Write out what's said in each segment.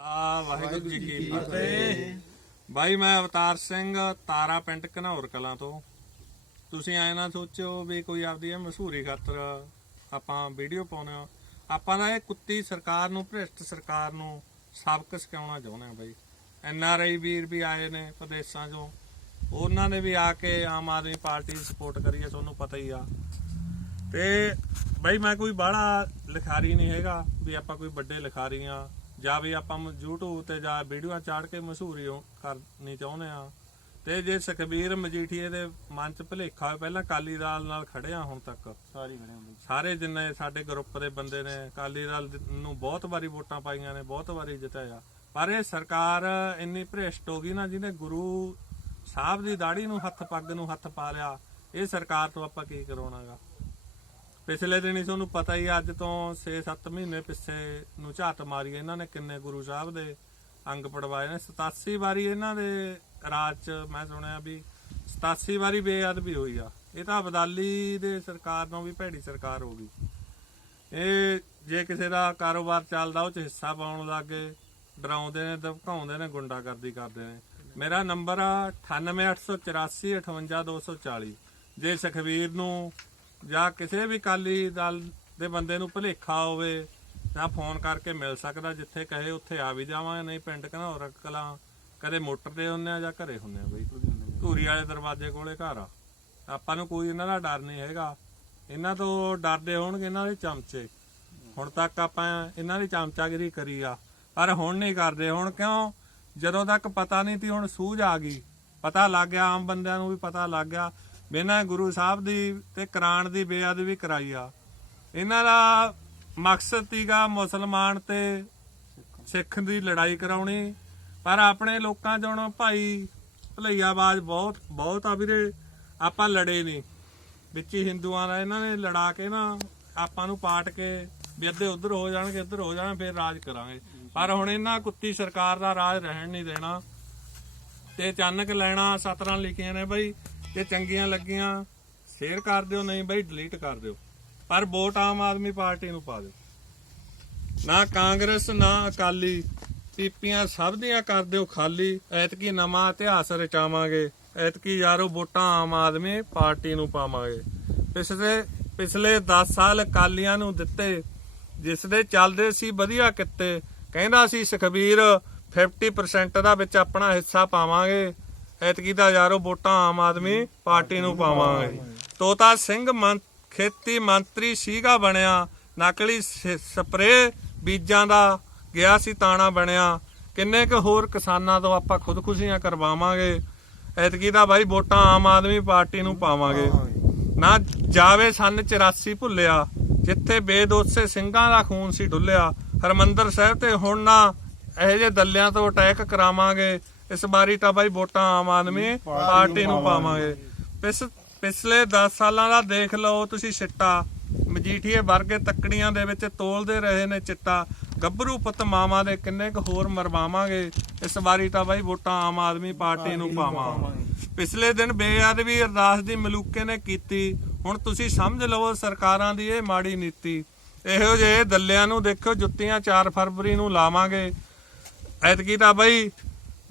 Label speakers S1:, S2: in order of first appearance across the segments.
S1: ਆ ਵਾਹਿਗੁਰੂ ਜੀ ਕੀ ਫਤਿਹ। ਬਾਈ ਮੈਂ ਅਵਤਾਰ ਸਿੰਘ ਤਾਰਾ ਪਿੰਡ ਘਨੌਰ ਕਲਾਂ ਤੋਂ। ਤੁਸੀਂ ਐ ਨਾ ਸੋਚੋ ਵੀ ਕੋਈ ਆਪਦੀ ਇਹ ਮਸ਼ਹੂਰੀ ਖਾਤਰ ਆਪਾਂ ਵੀਡੀਓ ਪਾਉਨੇ ਆ ਆਪਾਂ ਦਾ ਇਹ ਕੁੱਤੀ ਸਰਕਾਰ ਨੂੰ ਭ੍ਰਿਸ਼ਟ ਸਰਕਾਰ ਨੂੰ ਸਬਕ ਸਿਖਾਉਣਾ ਚਾਹੁੰਦੇ ਆ ਬਾਈ। ਐਨ ਆਰ ਆਈ ਵੀਰ ਵੀ ਆਏ ਨੇ ਪ੍ਰਦੇਸ਼ਾਂ ਚੋਂ। ਉਹਨਾਂ ਨੇ ਵੀ ਆ ਕੇ ਆਮ ਆਦਮੀ ਪਾਰਟੀ ਦੀ ਸਪੋਰਟ ਕਰੀ ਹੈ ਤੁਹਾਨੂੰ ਪਤਾ ਹੀ ਆ। ਤੇ ਬਈ ਮੈਂ ਕੋਈ ਬਾਹਲਾ ਲਿਖਾਰੀ ਨਹੀਂ ਹੈਗਾ ਵੀ ਆਪਾਂ ਕੋਈ ਵੱਡੇ ਲਿਖਾਰੀ ਆ ਜਾਂ ਵੀ ਆਪਾਂ YouTube ਤੇ ਜਾਂ ਵੀਡੀਓ ਚਾੜ ਕੇ ਮਸ਼ਹੂਰੀ ਕਰਨੀ ਚਾਹੁੰਦੇ ਆ ਤੇ ਜੇ ਸੁਖਬੀਰ ਮਜੀਠੀਏ ਦੇ ਮਨ ਚ ਭੁਲੇਖਾ ਹੋਇਆ ਪਹਿਲਾਂ ਕਾਲੀ ਦਾਲ ਨਾਲ ਖੜੇ ਆ ਹੁਣ ਤੱਕ।
S2: ਸਾਰੀ ਬਣੇ ਹੁੰਦੇ
S1: ਸਾਰੇ ਜਿੰਨੇ ਸਾਡੇ ਗਰੁੱਪ ਦੇ ਬੰਦੇ ਨੇ ਕਾਲੀ ਦਾਲ ਨੂੰ ਬਹੁਤ ਵਾਰੀ ਵੋਟਾਂ ਪਾਈਆਂ ਨੇ ਬਹੁਤ ਵਾਰੀ ਜਿਤਾਇਆ। ਪਰ ਇਹ ਸਰਕਾਰ ਇੰਨੀ ਭ੍ਰਿਸ਼ਟ ਹੋ ਗਈ ਨਾ ਜਿਹਨੇ ਗੁਰੂ ਸਾਹਿਬ ਦੀ ਦਾੜੀ ਨੂੰ ਹੱਥ ਪੱਗ ਨੂੰ ਹੱਥ ਪਾ ਲਿਆ ਇਹ ਸਰਕਾਰ ਤੋਂ ਆਪਾਂ ਕੀ ਕਰਾਉਣਾਗਾ? ਪਿਛਲੇ ਦਿਨੀ ਤੁਹਾਨੂੰ ਪਤਾ ਹੀ ਅੱਜ ਤੋਂ 6-7 ਮਹੀਨੇ ਪਿੱਛੇ ਨੂੰ ਝਾਤ ਮਾਰੀ ਇਹਨਾਂ ਨੇ, ਕਿੰਨੇ ਗੁਰੂ ਸਾਹਿਬ ਦੇ ਅੰਗ ਪੜਵਾਏ ਨੇ। 87 ਵਾਰੀ ਇਹਨਾਂ ਦੇ ਰਾਜ ਚ ਮੈਂ ਸੁਣਿਆ ਵੀ 87 ਵਾਰੀ ਬੇਅਦਬੀ ਹੋਈ ਆ। ਇਹ ਤਾਂ ਅਬਦਾਲੀ ਦੇ ਸਰਕਾਰ ਨੂੰ ਵੀ, ਭੈੜੀ ਸਰਕਾਰ ਹੋ ਗਈ। ਇਹ ਜੇ ਕਿਸੇ ਦਾ ਕਾਰੋਬਾਰ ਚੱਲਦਾ, ਉਹ ਚ ਹਿੱਸਾ ਪਾਉਣ ਲੱਗੇ, ਡਰਾਉਂਦੇ ਨੇ, ਧਮਕਾਉਂਦੇ ਨੇ, ਗੁੰਡਾਗਰਦੀ ਕਰਦੇ ਨੇ। ਮੇਰਾ ਨੰਬਰ ਆ 9884858240 ਜੇ ਸੁਖਵੀਰ ਨੂੰ ਜਾਂ ਕਿਸੇ ਵੀ ਕਾਲੀ ਦਲ ਦੇ ਬੰਦੇ ਨੂੰ ਭੁਲੇਖਾ ਹੋਵੇ ਤਾਂ ਫੋਨ ਕਰਕੇ ਮਿਲ ਸਕਦਾ ਜਿੱਥੇ ਕਹੇ ਉੱਥੇ ਆ ਵੀ ਜਾਵਾਂਗੇ ਨਹੀਂ ਪਿੰਡ ਘਨੌਰ, ਕਲਾਂ, ਕਦੇ ਮੋਟਰ ਤੇ ਹੁੰਨੇ ਆ ਜਾਂ ਘਰੇ ਹੁੰਨੇ ਆ ਬਈ। ਧੂਰੀ ਵਾਲੇ ਦਰਵਾਜ਼ੇ ਕੋਲੇ ਘਰ ਆ। ਆਪਾਂ ਨੂੰ ਕੋਈ ਇਹਨਾਂ ਦਾ ਡਰ ਨਹੀਂ ਹੈਗਾ। ਇਹਨਾਂ ਤੋਂ ਡਰਦੇ ਹੋਣਗੇ ਇਹਨਾਂ ਦੇ ਚਮਚੇ। ਹੁਣ ਤੱਕ ਆਪਾਂ ਇਹਨਾਂ ਦੀ ਚਮਚਾਗਿਰੀ ਕਰੀ ਆ। ਪਰ ਹੁਣ ਨਹੀਂ ਕਰਦੇ। ਹੁਣ ਕਿਉਂ? ਜਦੋਂ ਤੱਕ ਪਤਾ ਨਹੀਂ ਤੀ ਹੁਣ ਸੂਝ ਆ ਗਈ। ਪਤਾ ਲੱਗ ਗਿਆ ਆਮ ਬੰਦਿਆਂ ਨੂੰ ਵੀ ਪਤਾ ਲੱਗ ਗਿਆ। ਬਿਨਾਂ ਗੁਰੂ ਸਾਹਿਬ ਦੀ ਤੇ ਕੁਰਾਨ ਦੀ ਬੇਅਦਬੀ ਕਰਾਈ ਆ। ਇਹਨਾਂ ਦਾ ਮਕਸਦ ਸੀਗਾ ਮੁਸਲਮਾਨ ਤੇ ਸਿੱਖ ਦੀ ਲੜਾਈ ਕਰਾਉਣੀ। ਪਰ ਆਪਣੇ ਲੋਕਾਂ 'ਚ ਭਾਈ ਭਲਈਆਬਾਜ਼ ਬਹੁਤ ਬਹੁਤ ਆ ਵੀਰੇ। ਆਪਾਂ ਲੜੇ ਨਹੀਂ। ਵਿੱਚ ਹੀ ਹਿੰਦੂਆਂ ਦਾ ਇਹਨਾਂ ਨੇ ਲੜਾ ਕੇ ਨਾ ਆਪਾਂ ਨੂੰ ਪਾਟ ਕੇ ਵੀ ਅੱਧੇ ਉਧਰ ਹੋ ਜਾਣਗੇ, ਇੱਧਰ ਹੋ ਜਾਣ ਫਿਰ ਰਾਜ ਕਰਾਂਗੇ। ਪਰ ਹੁਣ ਇਹਨਾਂ ਕੁੱਤੀ ਸਰਕਾਰ ਦਾ ਰਾਜ ਰਹਿਣ ਨਹੀਂ ਦੇਣਾ। ਤੇ ਅਚਾਨਕ ਲੈਣਾ, ਸਤਰਾਂ ਲਿਖੀਆਂ ਨੇ ਬਈ। ਜੇ ਚੰਗੀਆਂ ਲੱਗੀਆਂ ਸ਼ੇਅਰ ਕਰ ਦਿਓ, ਨਹੀਂ ਬਈ ਡਿਲੀਟ ਕਰ ਦਿਓ। ਪਰ ਵੋਟ ਆਮ ਆਦਮੀ ਪਾਰਟੀ ਨੂੰ ਪਾ ਦਿਓ। ਨਾ ਕਾਂਗਰਸ, ਨਾ ਅਕਾਲੀ। ਪੀਪੀਆਂ ਸਭ ਦੀਆਂ ਕਰ ਦਿਓ ਖਾਲੀ। ਐਤਕੀ ਨਵਾਂ ਇਤਿਹਾਸ ਰਚਾਵਾਂਗੇ। ਐਤਕੀ ਯਾਰੋ ਵੋਟਾਂ ਆਮ ਆਦਮੀ ਪਾਰਟੀ ਨੂੰ ਪਾਵਾਂਗੇ। ਪਿਛਲੇ ਪਿਛਲੇ 10 ਸਾਲ ਅਕਾਲੀਆਂ ਨੂੰ ਦਿੱਤੇ ਜਿਸ ਦੇ ਚੱਲਦੇ ਸੀ ਵਧੀਆ ਕਿੱਤੇ। ਕਹਿੰਦਾ ਸੀ, ਸੁਖਬੀਰ 50% ਦਾ ਵਿੱਚ ਆਪਣਾ ਹਿੱਸਾ ਪਾਵਾਂਗੇ। ਐਤਕੀ ਦਾ ਯਾਰੋ ਵੋਟਾਂ ਆਮ ਆਦਮੀ ਪਾਰਟੀ ਨੂੰ ਪਾਵਾਂਗੇ। ਤੋਤਾ ਸਿੰਘ ਖੇਤੀ ਮੰਤਰੀ ਸੀਗਾ ਬਣਿਆ, ਨਕਲੀ ਸ- ਬੀਜਾਂ ਦਾ ਗਿਆ ਸੀ ਤਾਣਾ ਬਣਿਆ। ਕਿੰਨੇ ਕੁ ਹੋਰ ਕਿਸਾਨਾਂ ਤੋਂ ਆਪਾਂ ਖੁਦਕੁਸ਼ੀਆਂ ਕਰਵਾਵਾਂਗੇ। ਐਤਕੀ ਦਾ ਬਾਈ ਵੋਟਾਂ ਆਮ ਆਦਮੀ ਪਾਰਟੀ ਨੂੰ ਪਾਵਾਂਗੇ। ਨਾ ਜਾਵੇ ਸਨ 84 ਭੁੱਲਿਆ, ਜਿੱਥੇ ਬੇਦੋਸੇ ਸਿੰਘਾਂ ਦਾ ਖੂਨ ਸੀ ਡੁੱਲਿਆ ਹਰਮੰਦਰ ਸਾਹਿਬ ਤੇ ਹੁਣ ਨਾ ਇਹੋ ਜਿਹੇ ਦੱਲਿਆਂ ਤੋਂ ਅਟੈਕ ਕਰਾਵਾਂਗੇ। ਇਸ ਵਾਰੀ ਤਾਂ ਬਾਈ ਵੋਟਾਂ ਆਮ ਆਦਮੀ ਪਾਰਟੀ ਨੂੰ ਪਾਵਾਂਗੇ। ਪਿਛ- ਪਿਛਲੇ 10 ਸਾਲਾਂ ਦਾ ਦੇਖ ਲਓ ਤੁਸੀਂ ਸਿੱਟਾ ਮਜੀਠੀਏ ਵਰਗੇ ਤੱਕੜੀਆਂ ਦੇ ਵਿੱਚ ਤੋਲਦੇ ਰਹੇ ਨੇ ਚਿੱਟਾ। ਗੱਭਰੂ ਪੁੱਤ ਮਾਵਾਂ ਦੇ ਕਿੰਨੇ ਕੁ ਹੋਰ ਮਰਵਾਵਾਂਗੇ। ਇਸ ਵਾਰੀ ਤਾਂ ਬਾਈ ਵੋਟਾਂ ਆਮ ਆਦਮੀ ਪਾਰਟੀ ਨੂੰ ਪਾਵਾਂਗੇ। ਪਿਛਲੇ ਦਿਨ ਬੇਅਦਬੀ ਅਰਦਾਸ ਦੀ ਮਲੂਕੇ ਨੇ ਕੀਤੀ। ਹੁਣ ਤੁਸੀਂ ਸਮਝ ਲਵੋ ਸਰਕਾਰਾਂ ਦੀ ਇਹ ਮਾੜੀ ਨੀਤੀ। ਇਹੋ ਜਿਹੇ ਦੱਲਿਆਂ ਨੂੰ ਦੇਖੋ ਜੁੱਤੀਆਂ 4 ਫਰਵਰੀ ਨੂੰ ਲਾਵਾਂਗੇ। ਐਤਕੀ ਤਾਂ ਬਈ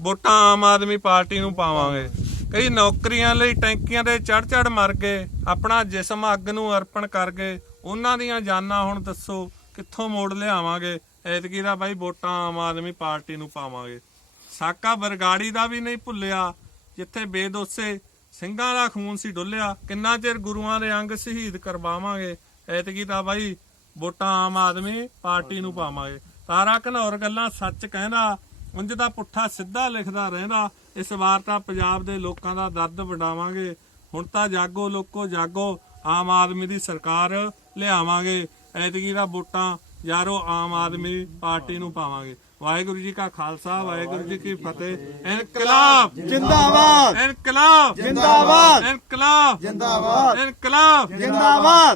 S1: ਵੋਟਾਂ ਆਮ ਆਦਮੀ ਪਾਰਟੀ ਨੂੰ ਪਾਵਾਂਗੇ। ਕਈ ਨੌਕਰੀਆਂ ਲਈ ਟੈਂਕੀਆਂ ਦੇ ਚੜ ਚੜ ਮਰ ਗਏ, ਆਪਣਾ ਜਿਸਮ ਅੱਗ ਨੂੰ ਅਰਪਣ ਕਰ ਗਏ। ਉਹਨਾਂ ਦੀਆਂ ਜਾਨਾਂ ਹੁਣ ਦੱਸੋ, ਕਿੱਥੋਂ ਮੋੜ ਲਿਆਵਾਂਗੇ? ਐਤਕੀ ਦਾ ਬਾਈ ਵੋਟਾਂ ਆਮ ਆਦਮੀ ਪਾਰਟੀ ਨੂੰ ਪਾਵਾਂਗੇ। ਸਾਕਾ ਬਰਗਾੜੀ ਦਾ ਵੀ ਨਹੀਂ ਭੁੱਲਿਆ, ਜਿੱਥੇ ਬੇਦੋਸੇ ਸਿੰਘਾਂ ਦਾ ਖੂਨ ਸੀ ਡੁੱਲਿਆ, ਕਿੰਨਾ ਚਿਰ ਗੁਰੂਆਂ ਦੇ ਅੰਗ ਸ਼ਹੀਦ ਕਰਵਾਵਾਂਗੇ? ਐਤਕੀ ਤਾਂ ਬਾਈ ਵੋਟਾਂ ਆਮ ਆਦਮੀ ਪਾਰਟੀ ਨੂੰ ਪਾਵਾਂਗੇ। ਤਾਰਾ ਘਨੌਰ ਗੱਲਾਂ ਸੱਚ ਕਹਿੰਦਾ ਉਂਝ ਦਾ ਪੁੱਠਾ ਸਿੱਧਾ ਲਿਖਦਾ ਰਹਿੰਦਾ ਇਸ ਵਾਰ ਤਾਂ ਪੰਜਾਬ ਦੇ ਲੋਕਾਂ ਦਾ ਦਰਦ ਵਡਾਵਾਂਗੇ। ਹੁਣ ਤਾਂ ਜਾਗੋ ਲੋਕੋ ਜਾਗੋ ਆਮ ਆਦਮੀ ਦੀ ਸਰਕਾਰ ਲਿਆਵਾਂਗੇ। ਐਤਕੀ ਦਾ ਵੋਟਾਂ ਯਾਰੋ ਆਮ ਆਦਮੀ ਪਾਰਟੀ ਨੂੰ ਪਾਵਾਂਗੇ। ਵਾਹਿਗੁਰੂ ਜੀ ਕਾ ਖਾਲਸਾ ਵਾਹਿਗੁਰੂ ਜੀ ਕੀ ਫਤਿਹ। ਇਨਕਲਾਬ!
S3: ਜਿੰਦਾਬਾਦ!
S1: ਇਨਕਲਾਬ!
S3: ਜਿੰਦਾਬਾਦ!
S1: ਇਨਕਲਾਬ!
S3: ਜਿੰਦਾਬਾਦ!
S1: ਇਨਕਲਾਬ!
S3: ਜਿੰਦਾਬਾਦ!